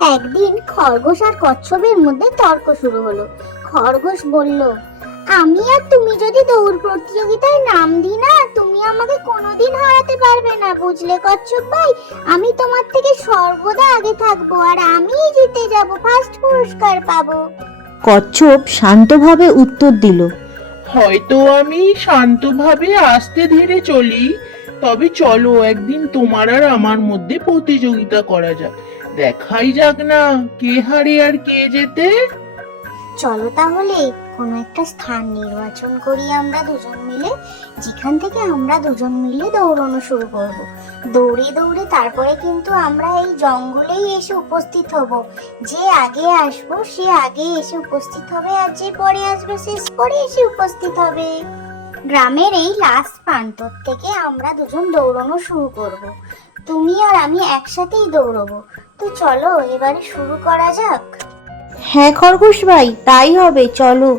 একদিন খরগোশ আর কচ্ছপের মধ্যে তর্ক শুরু হলো। খরগোশ বলল, আমি আর তুমি যদি দৌড় প্রতিযোগিতায় নাম দিই না, তুমি আমাকে কোনোদিন হারাতে পারবে না, বুঝলে কচ্ছপ ভাই? আমি তোমার থেকে সর্বদা আগে থাকবো আর আমিই জিতে যাব, ফার্স্ট পুরস্কার পাবো। কচ্ছপ শান্তভাবে উত্তর দিল, হয়তো আমি শান্তভাবে আস্তে ধীরে চলি, তবে চলো একদিন তোমার আর আমার মধ্যে প্রতিযোগিতা করা যাক। দেখাই যাক না কে হারে আর কে জেতে। চলো তাহলে কোনো একটা স্থান নির্বাচন করি আমরা দুজন মিলে, যেখান থেকে আমরা দুজন মিলে দৌড়ানো শুরু করব। দৌড়ে দৌড়ে তারপরে কিন্তু আমরা এই জঙ্গলেই এসে উপস্থিত হব। যে আগে আসবো সে আগে এসে উপস্থিত হবে, আর যে পরে আসবে শেষ করে এসে উপস্থিত হবে। গ্রামের এই লাস্ট প্রান্ত থেকে আমরা দুজন দৌড়ানো শুরু করব। তুমি আর আমি একসাথেই দৌড়বো। তো চলো এবারে শুরু করা যাক। হ্যাঁ খরগোশ ভাই, তাই হবে, চলো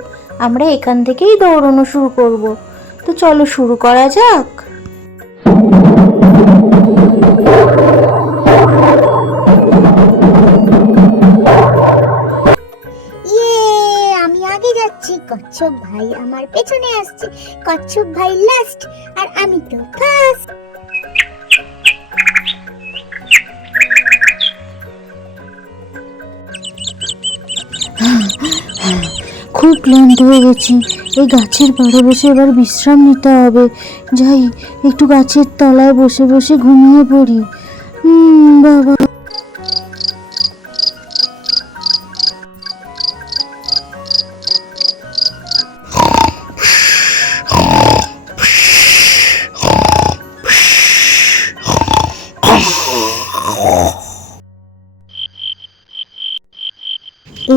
আমরা এখান থেকেই দৌড়ানো শুরু করব। তো চলো শুরু করা যাক। আমি আগে যাচ্ছি, কচ্ছপ ভাই আমার পেছনে আসছে। কচ্ছপ ভাই লাস্ট আর আমি তো ফার্স্ট। খুব ক্লান্ত হয়ে গেছি, এই গাছের পাড়ে বসে এবার বিশ্রাম নিতে হবে। যাই একটু গাছের তলায় বসে বসে ঘুমিয়ে পড়ি। বাবা,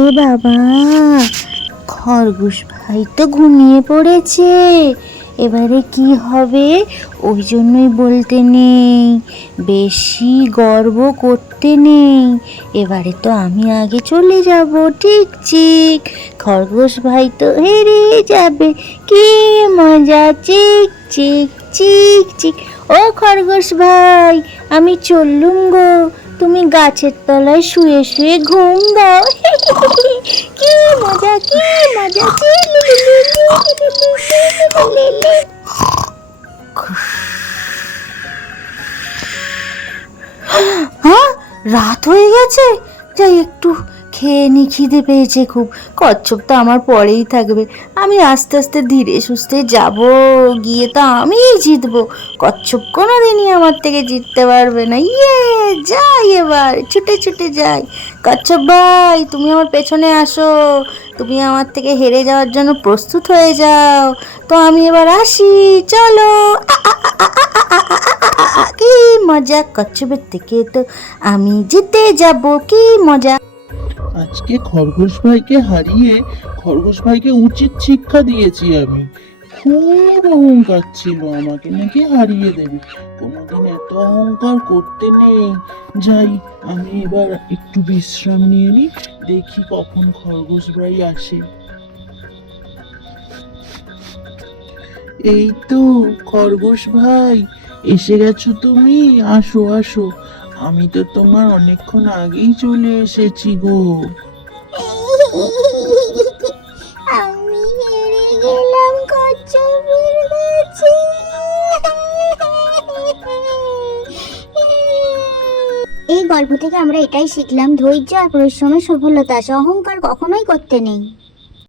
এ বাবা, খরগোশ ভাই তো ঘুমিয়ে পড়েছে। এবারে কি হবে ওই জন্যই বলতে নেই, বেশি গর্ব করতে নেই। এবারে তো আমি আগে চলে যাব, ঠিক ঠিক। খরগোশ ভাই তো হেরে যাবে, কি মজা, চিক চিক চিক চিক। ও খরগোশ ভাই, আমি চললুম গো, তুমি গাছের তলায় শুয়ে শুয়ে ঘুম দাও। কি মজা, কি মজা। হ্যাঁ, রাত হয়ে গেছে, যাই একটু খেয়ে নি, খিদে পেয়েছে খুব। কচ্ছপ তো আমার পরেই থাকবে, আমি আস্তে আস্তে ধীরে সুস্থে যাব, গিয়ে তো আমিই জিতবো। কচ্ছপ কোনোদিনই আমার থেকে জিততে পারবে না। যাই এবার, ছুটে ছুটে যাই। কচ্ছপ ভাই, তুমি আমার পেছনে আসো, তুমি আমার থেকে হেরে যাওয়ার জন্য প্রস্তুত হয়ে যাও। তো আমি এবার আসি, চলো। কি মজা, কচ্ছপের থেকে তো আমি জিতে যাব, কি মজা। আজকে খরগোশ ভাইকে হারিয়ে খরগোশ ভাইকে উচিত শিক্ষা দিয়েছি আমি। খুব অহংকার ছিল, আমাকে নাকি হারিয়ে দেবে। কোনোদিন এত অহংকার করতে নেই। যাই, আমি এবার একটু বিশ্রাম নিয়ে নিই, দেখি কখন খরগোশ ভাই আসে। এই তো খরগোশ ভাই, এসে গেছো তুমি? আসো আসো, আমি তো তোমার অনেকক্ষণ আগেই চলে এসেছি গো। আমি হেরে গেলাম কচ্ছপের কাছে। এই গল্প থেকে আমরা এটাই শিখলাম, ধৈর্য আর পরিশ্রমের সফলতা আসে, অহংকার কখনোই করতে নেই।